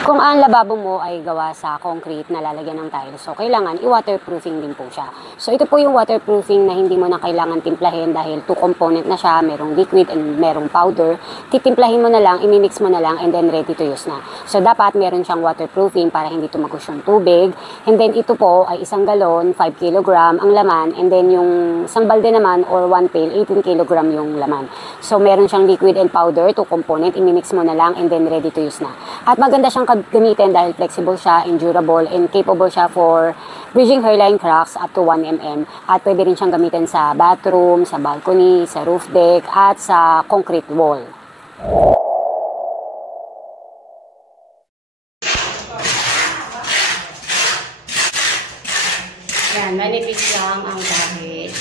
Kung ang lababo mo ay gawa sa concrete na lalagyan ng tiles, so kailangan i-waterproofing din po siya. So ito po yung waterproofing na hindi mo na kailangan timplahin dahil two component na siya, merong liquid and merong powder. Titimplahin mo na lang, imimix mo na lang, and then ready to use na. So dapat meron siyang waterproofing para hindi tumagos yung tubig. And then ito po ay isang galon, 5 kg ang laman, and then yung isang balde naman or 1 pail, 18 kg yung laman. So meron siyang liquid and powder, two component, imimix mo na lang, and then ready to use na. At maganda siyang gamitin dahil flexible siya, endurable, and capable siya for bridging hairline cracks up to 1 mm. At pwede rin siyang gamitin sa bathroom, sa balcony, sa roof deck, at sa concrete wall. Yan, manipis lang ang kahit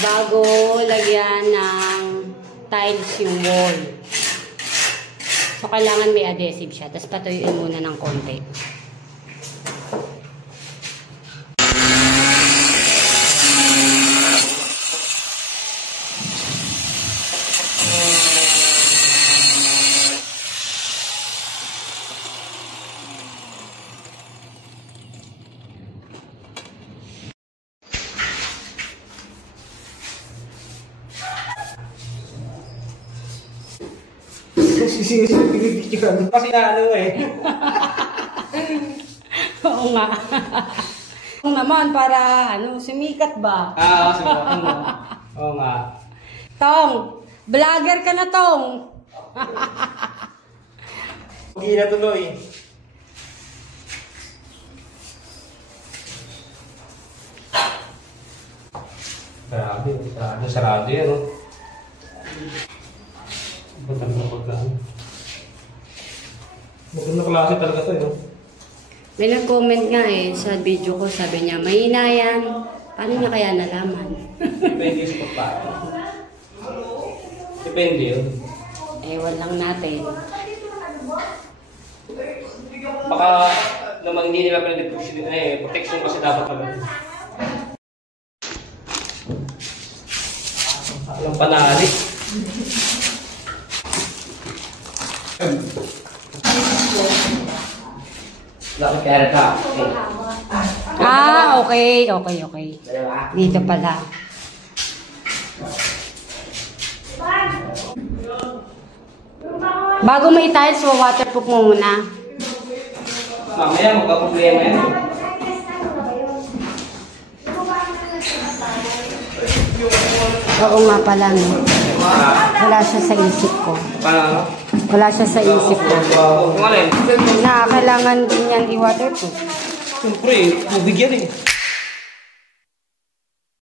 bago lagyan ng tiles yung wall. So, kailangan may adhesive siya. Tapos, patuyuin muna ng konti. Kasi na ano eh. Oo nga. Kung naman, para sumikat ba? Sumikat mo. Oo nga. Tong, vlogger ka na, Tong. Hindi na tuloy. Sarado yan, oh. Batang na pagkaan. Maganda klase talaga ito, no? May nag-comment nga sa video ko, sabi niya, mahina yan. Paano niya kaya nalaman? Depende sa pagkaan. Depende yun. Ewan lang natin. Baka naman hindi nila protection kasi dapat talaga. Alam panali. Laki kaya ka. Okay. Dito pala. Bago mo i-tiles, waterproof mo muna. Mamaya magka-problema yan. Oo nga pala, no? Wala siya sa isip ko. Paano? Wala siya sa isip ko. Kung alin? Na kailangan din yan i-waterproof. Siyempre, mabigyan eh.